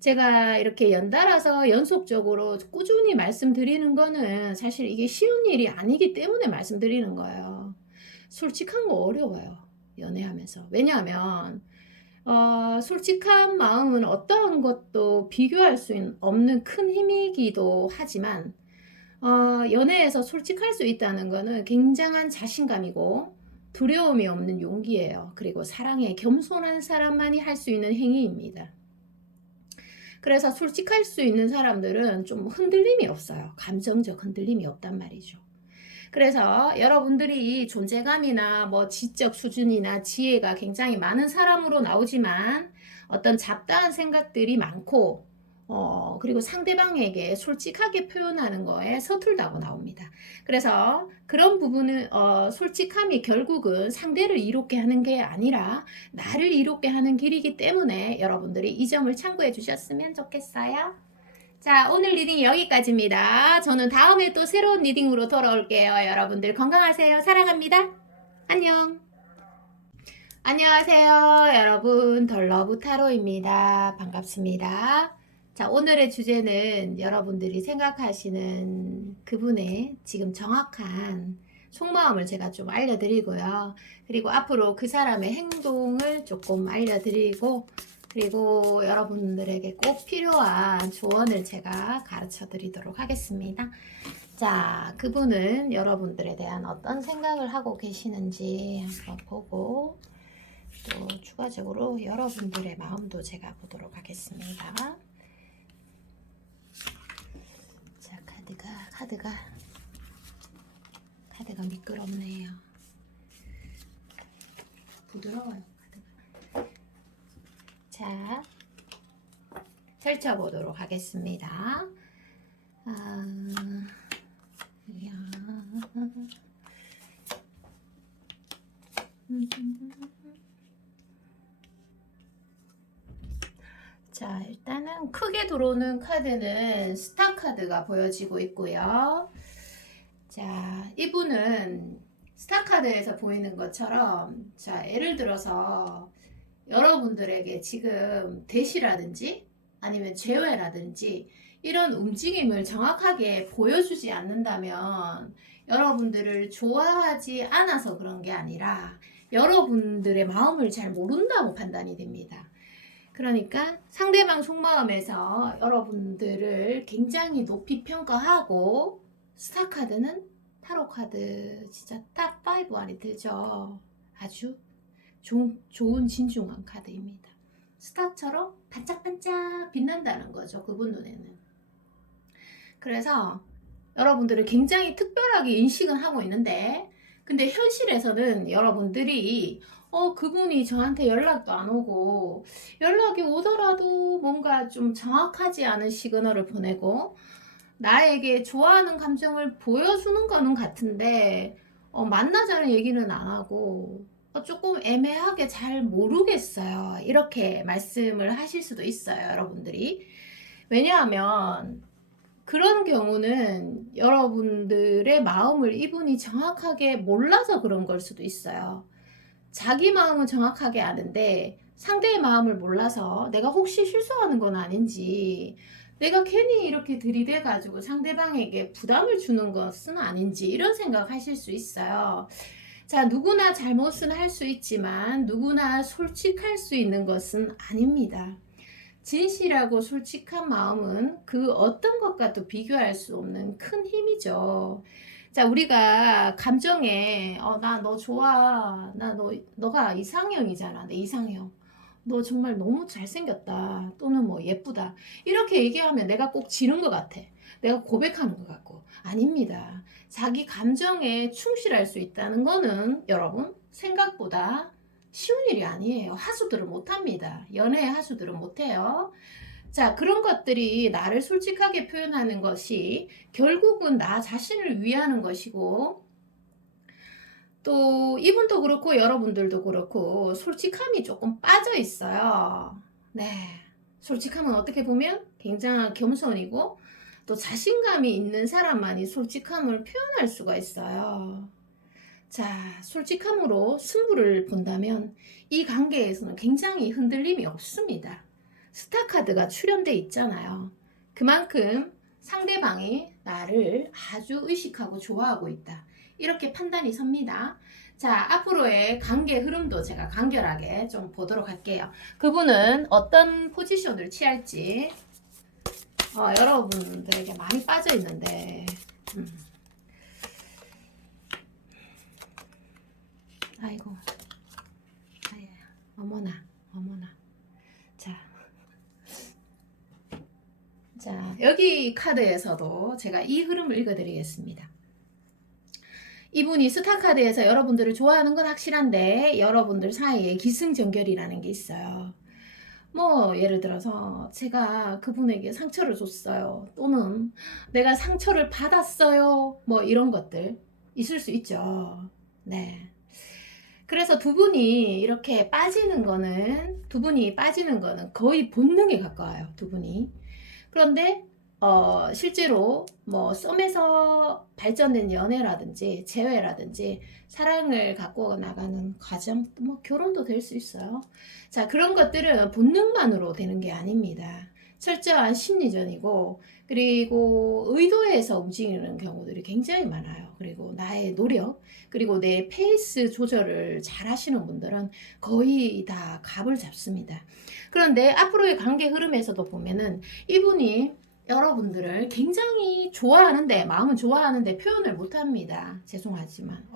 제가 이렇게 연달아서 연속적으로 꾸준히 말씀드리는 거는 사실 이게 쉬운 일이 아니기 때문에 말씀드리는 거예요. 솔직한 거 어려워요, 연애하면서. 왜냐하면 솔직한 마음은 어떠한 것도 비교할 수 없는 큰 힘이기도 하지만 연애에서 솔직할 수 있다는 거는 굉장한 자신감이고 두려움이 없는 용기예요. 그리고 사랑에 겸손한 사람만이 할 수 있는 행위입니다. 그래서 솔직할 수 있는 사람들은 좀 흔들림이 없어요. 감정적 흔들림이 없단 말이죠. 그래서 여러분들이 존재감이나 뭐 지적 수준이나 지혜가 굉장히 많은 사람으로 나오지만 어떤 잡다한 생각들이 많고 그리고 상대방에게 솔직하게 표현하는 거에 서툴다고 나옵니다. 그래서 그런 부분은 솔직함이 결국은 상대를 이롭게 하는 게 아니라 나를 이롭게 하는 길이기 때문에 여러분들이 이 점을 참고해 주셨으면 좋겠어요. 자, 오늘 리딩 여기까지입니다. 저는 다음에 또 새로운 리딩으로 돌아올게요. 여러분들 건강하세요. 사랑합니다. 안녕. 안녕하세요. 여러분, 덜러브 타로입니다. 반갑습니다. 자, 오늘의 주제는 여러분들이 생각하시는 그분의 지금 정확한 속마음을 제가 좀 알려드리고요. 그리고 앞으로 그 사람의 행동을 조금 알려드리고, 그리고 여러분들에게 꼭 필요한 조언을 제가 가르쳐 드리도록 하겠습니다. 자, 그분은 여러분들에 대한 어떤 생각을 하고 계시는지 한번 보고, 또 추가적으로 여러분들의 마음도 제가 보도록 하겠습니다. 자, 카드가 미끄럽네요. 부드러워요, 카드가. 자, 펼쳐보도록 하겠습니다. 자, 일단은 크게 들어오는 카드는 스타 카드가 보여지고 있고요. 자, 이분은 스타 카드에서 보이는 것처럼, 자, 예를 들어서 여러분들에게 지금 대시라든지 아니면 제외라든지 이런 움직임을 정확하게 보여주지 않는다면 여러분들을 좋아하지 않아서 그런 게 아니라 여러분들의 마음을 잘 모른다고 판단이 됩니다. 그러니까 상대방 속마음에서 여러분들을 굉장히 높이 평가하고, 스타카드는 타로카드 진짜 탑5 안에 들죠. 아주 좋은 진중한 카드입니다. 스타처럼 반짝반짝 빛난다는 거죠. 그분 눈에는. 그래서 여러분들을 굉장히 특별하게 인식은 하고 있는데, 근데 현실에서는 여러분들이 그분이 저한테 연락도 안 오고, 연락이 오더라도 뭔가 좀 정확하지 않은 시그널을 보내고, 나에게 좋아하는 감정을 보여주는 거는 같은데, 만나자는 얘기는 안 하고, 조금 애매하게 잘 모르겠어요. 이렇게 말씀을 하실 수도 있어요, 여러분들이. 왜냐하면, 그런 경우는 여러분들의 마음을 이분이 정확하게 몰라서 그런 걸 수도 있어요. 자기 마음은 정확하게 아는데 상대의 마음을 몰라서 내가 혹시 실수하는 건 아닌지, 내가 괜히 이렇게 들이대 가지고 상대방에게 부담을 주는 것은 아닌지, 이런 생각하실 수 있어요. 자, 누구나 잘못은 할 수 있지만 누구나 솔직할 수 있는 것은 아닙니다. 진실하고 솔직한 마음은 그 어떤 것과도 비교할 수 없는 큰 힘이죠. 자, 우리가 감정에 나 너 좋아. 너가 이상형이잖아. 내 이상형. 너 정말 너무 잘생겼다. 또는 뭐 예쁘다. 이렇게 얘기하면 내가 꼭 지른 것 같아. 내가 고백하는 것 같고. 아닙니다. 자기 감정에 충실할 수 있다는 거는 여러분 생각보다 쉬운 일이 아니에요. 하수들은 못합니다. 연애의 하수들은 못해요. 자, 그런 것들이 나를 솔직하게 표현하는 것이 결국은 나 자신을 위하는 것이고, 또 이분도 그렇고 여러분들도 그렇고 솔직함이 조금 빠져 있어요. 네. 솔직함은 어떻게 보면 굉장한 겸손이고, 또 자신감이 있는 사람만이 솔직함을 표현할 수가 있어요. 자, 솔직함으로 승부를 본다면 이 관계에서는 굉장히 흔들림이 없습니다. 스타카드가 출연돼 있잖아요. 그만큼 상대방이 나를 아주 의식하고 좋아하고 있다. 이렇게 판단이 섭니다. 자, 앞으로의 관계 흐름도 제가 간결하게 좀 보도록 할게요. 그분은 어떤 포지션을 취할지 여러분들에게 많이 빠져 있는데, 아이고, 아예, 어머나. 자, 여기 카드에서도 제가 이 흐름을 읽어드리겠습니다. 이분이 스타 카드에서 여러분들을 좋아하는 건 확실한데 여러분들 사이에 기승전결이라는 게 있어요. 뭐 예를 들어서 제가 그분에게 상처를 줬어요. 또는 내가 상처를 받았어요. 뭐 이런 것들 있을 수 있죠. 네. 그래서 두 분이 빠지는 거는 거의 본능에 가까워요. 두 분이. 그런데 실제로 뭐 썸에서 발전된 연애라든지 재회라든지 사랑을 갖고 나가는 과정, 뭐 결혼도 될 수 있어요. 자, 그런 것들은 본능만으로 되는 게 아닙니다. 철저한 심리전이고, 그리고 의도해서 움직이는 경우들이 굉장히 많아요. 그리고 나의 노력, 그리고 내 페이스 조절을 잘 하시는 분들은 거의 다 갑을 잡습니다. 그런데 앞으로의 관계 흐름에서도 보면은 이분이 여러분들을 굉장히 좋아하는데, 마음은 좋아하는데 표현을 못합니다. 죄송하지만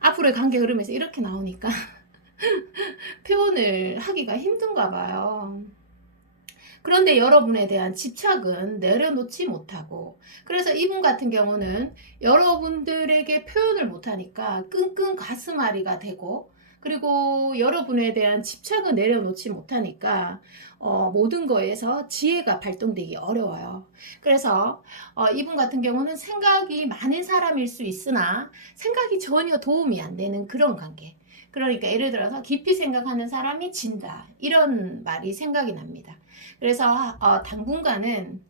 앞으로의 관계 흐름에서 이렇게 나오니까 표현을 하기가 힘든가 봐요. 그런데 여러분에 대한 집착은 내려놓지 못하고, 그래서 이분 같은 경우는 여러분들에게 표현을 못하니까 끙끙 가슴앓이가 되고, 그리고 여러분에 대한 집착은 내려놓지 못하니까 모든 거에서 지혜가 발동되기 어려워요. 그래서 이분 같은 경우는 생각이 많은 사람일 수 있으나 생각이 전혀 도움이 안 되는 그런 관계. 그러니까 예를 들어서 깊이 생각하는 사람이 진다, 이런 말이 생각이 납니다. 그래서 당분간은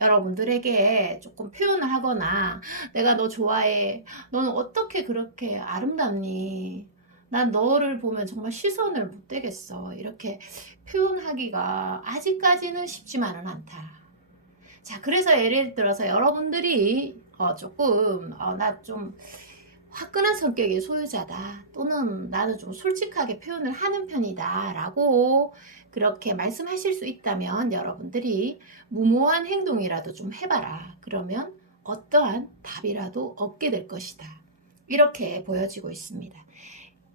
여러분들에게 조금 표현을 하거나, 내가 너 좋아해, 너는 어떻게 그렇게 아름답니, 난 너를 보면 정말 시선을 못 대겠어, 이렇게 표현하기가 아직까지는 쉽지만은 않다. 자, 그래서 예를 들어서 여러분들이 조금 나 좀 화끈한 성격의 소유자다, 또는 나는 좀 솔직하게 표현을 하는 편이다 라고 그렇게 말씀하실 수 있다면, 여러분들이 무모한 행동이라도 좀 해봐라. 그러면 어떠한 답이라도 얻게 될 것이다. 이렇게 보여지고 있습니다.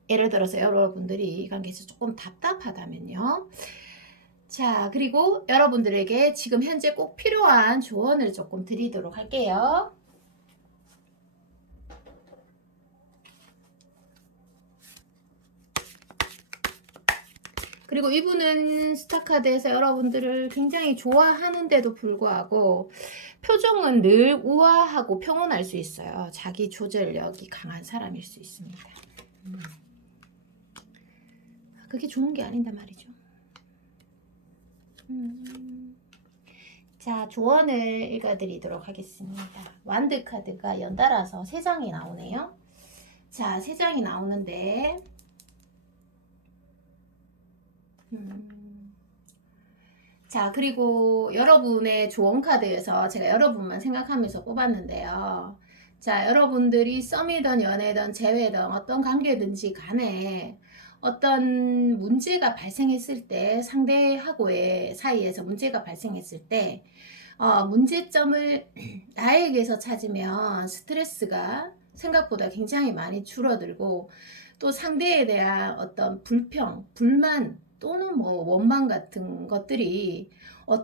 예를 들어서 여러분들이 이 관계에서 조금 답답하다면요. 자, 그리고 여러분들에게 지금 현재 꼭 필요한 조언을 조금 드리도록 할게요. 그리고 이분은 스타카드에서 여러분들을 굉장히 좋아하는데도 불구하고 표정은 늘 우아하고 평온할 수 있어요. 자기 조절력이 강한 사람일 수 있습니다. 그게 좋은 게 아닌단 말이죠. 자, 조언을 읽어드리도록 하겠습니다. 완드 카드가 연달아서 3장이 나오네요. 자, 3장이 나오는데 자, 그리고 여러분의 조언 카드에서 제가 여러분만 생각하면서 뽑았는데요. 자, 여러분들이 썸이든 연애든 재회든 어떤 관계든지 간에 어떤 문제가 발생했을 때, 상대하고의 사이에서 문제가 발생했을 때 문제점을 나에게서 찾으면 스트레스가 생각보다 굉장히 많이 줄어들고, 또 상대에 대한 어떤 불평, 불만 또는 뭐 원망 같은 것들이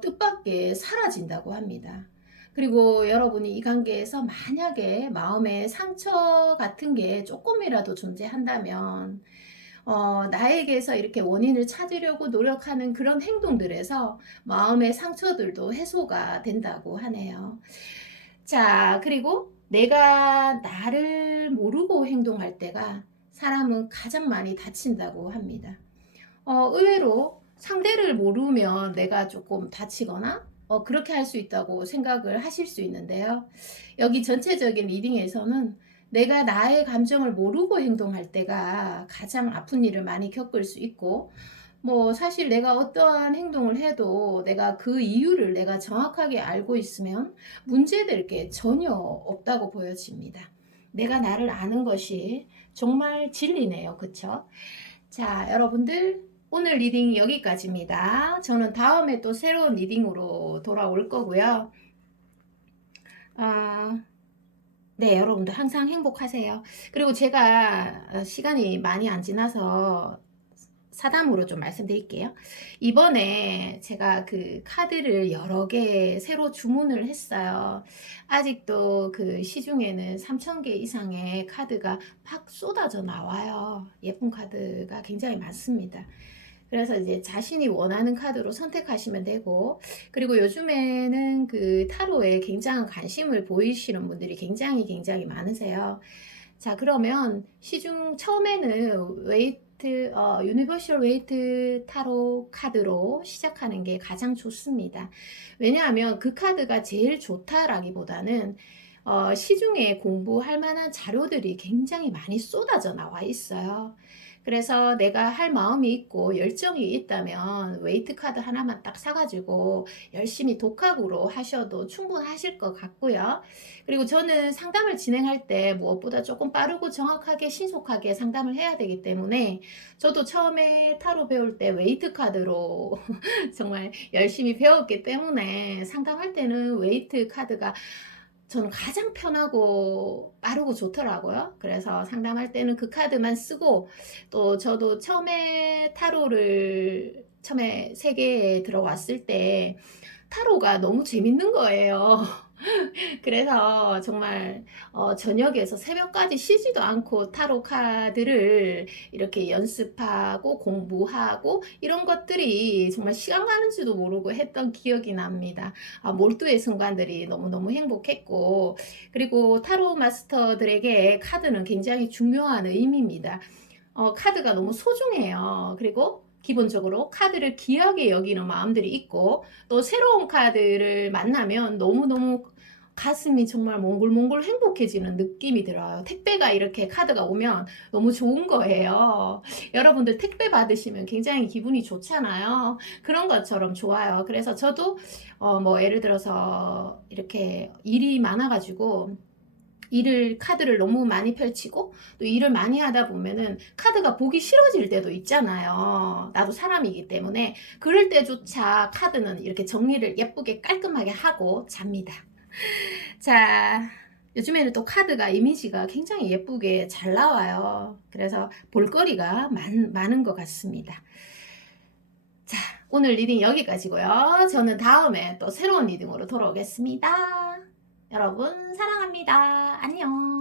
뜻밖의 사라진다고 합니다. 그리고 여러분이 이 관계에서 만약에 마음의 상처 같은 게 조금이라도 존재한다면 나에게서 이렇게 원인을 찾으려고 노력하는 그런 행동들에서 마음의 상처들도 해소가 된다고 하네요. 자, 그리고 내가 나를 모르고 행동할 때가 사람은 가장 많이 다친다고 합니다. 의외로 상대를 모르면 내가 조금 다치거나 그렇게 할 수 있다고 생각을 하실 수 있는데요. 여기 전체적인 리딩에서는 내가 나의 감정을 모르고 행동할 때가 가장 아픈 일을 많이 겪을 수 있고, 뭐 사실 내가 어떠한 행동을 해도 내가 그 이유를 내가 정확하게 알고 있으면 문제될 게 전혀 없다고 보여집니다. 내가 나를 아는 것이 정말 진리네요. 그쵸? 자, 여러분들 오늘 리딩이 여기까지입니다. 저는 다음에 또 새로운 리딩으로 돌아올 거고요. 네, 여러분들 항상 행복하세요. 그리고 제가 시간이 많이 안 지나서 사담으로 좀 말씀드릴게요. 이번에 제가 그 카드를 여러 개 새로 주문을 했어요. 아직도 그 시중에는 3,000개 이상의 카드가 팍 쏟아져 나와요. 예쁜 카드가 굉장히 많습니다. 그래서 이제 자신이 원하는 카드로 선택하시면 되고, 그리고 요즘에는 그 타로에 굉장한 관심을 보이시는 분들이 굉장히 많으세요. 자, 그러면 시중 처음에는 유니버셜 웨이트 타로 카드로 시작하는 게 가장 좋습니다. 왜냐하면 그 카드가 제일 좋다라기보다는 시중에 공부할 만한 자료들이 굉장히 많이 쏟아져 나와 있어요. 그래서 내가 할 마음이 있고 열정이 있다면 웨이트 카드 하나만 딱 사가지고 열심히 독학으로 하셔도 충분하실 것 같고요. 그리고 저는 상담을 진행할 때 무엇보다 조금 빠르고 정확하게 신속하게 상담을 해야 되기 때문에 저도 처음에 타로 배울 때 웨이트 카드로 정말 열심히 배웠기 때문에 상담할 때는 웨이트 카드가 저는 가장 편하고 빠르고 좋더라고요. 그래서 상담할 때는 그 카드만 쓰고, 또 저도 처음에 타로를 처음에 세계에 들어왔을 때 타로가 너무 재밌는 거예요. 그래서 정말 저녁에서 새벽까지 쉬지도 않고 타로 카드를 이렇게 연습하고 공부하고 이런 것들이 정말 시간 가는 줄도 모르고 했던 기억이 납니다. 몰두의 순간들이 너무너무 행복했고, 그리고 타로 마스터들에게 카드는 굉장히 중요한 의미입니다. 카드가 너무 소중해요. 그리고 기본적으로 카드를 귀하게 여기는 마음들이 있고, 또 새로운 카드를 만나면 너무너무 가슴이 정말 몽글몽글 행복해지는 느낌이 들어요. 택배가 이렇게 카드가 오면 너무 좋은 거예요. 여러분들 택배 받으시면 굉장히 기분이 좋잖아요. 그런 것처럼 좋아요. 그래서 저도 뭐 예를 들어서 이렇게 일이 많아가지고 카드를 너무 많이 펼치고 또 일을 많이 하다 보면은 카드가 보기 싫어질 때도 있잖아요. 나도 사람이기 때문에 그럴 때조차 카드는 이렇게 정리를 예쁘게 깔끔하게 하고 잡니다. 자, 요즘에는 또 카드가 이미지가 굉장히 예쁘게 잘 나와요. 그래서 볼거리가 많은 것 같습니다. 자, 오늘 리딩 여기까지고요. 저는 다음에 또 새로운 리딩으로 돌아오겠습니다. 여러분 사랑합니다. 안녕.